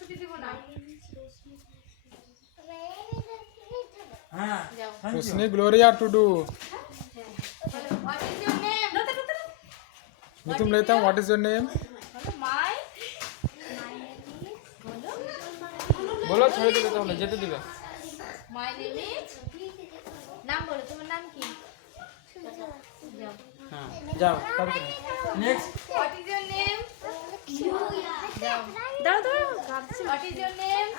ছুটি দিব না। হ্যাঁ Usni Gloria to do. What is your name? Mitum Letam, what is your name? My বলো ছেড়ে দিবে তাহলে যেতে দিবে। my name is নাম বলো তোমার নাম কি? যাও। হ্যাঁ যাও তারপরে next What is your name? যাও। দাঁড়াও What is your name?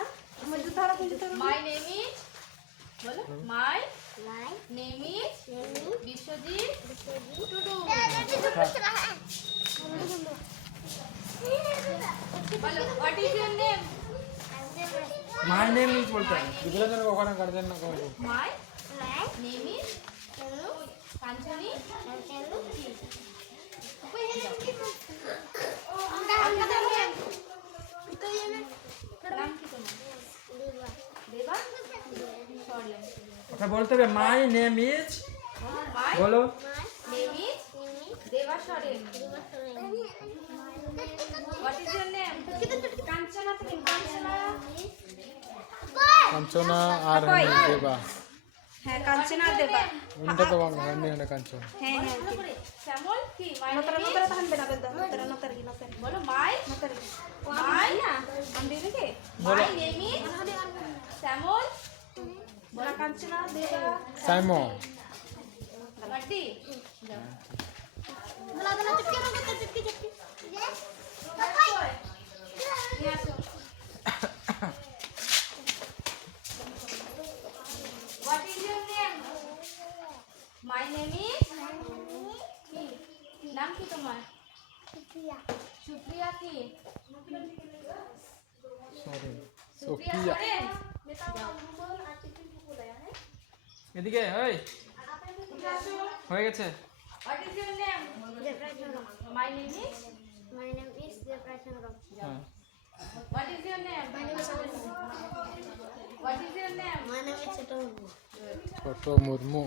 My name is বলো my name is বিশ্বজিৎ টুডু। বলো What is your name? My name is বলতে হবে। দিগুলো যেন কখনো গার্জেন না করবো। My name is কাঞ্চনী। নাম কি তোমার? দেবা সরেন। কথা বলতে হবে মাই নেম ইজ My বলো name is দেবা সরেন। What is your name? Kanchana থেকে কাঞ্চনা। কাঞ্চনা আর দেবা। হ্যাঁ কাঞ্চনা দেবা। উনিটা তো বাংলা এমনি কাঞ্চনা। হ্যাঁ হ্যাঁ শ্যামল কি my name is বলো my my name is শ্যামল বলো কাঞ্চনা দেবা সাইমন মাটি যাও নিয়ে আসো। What is your name? My name is কি নাম কি তোমার? সুপ্রিয়া কি? সরি সুপ্রিয়া সোফিয়া সরেন। এদিকে ওই উঠে আসো। হয়ে গেছে। What is your name? My name is হ্যাঁ What is your name? What is your name? ছোট মুরমু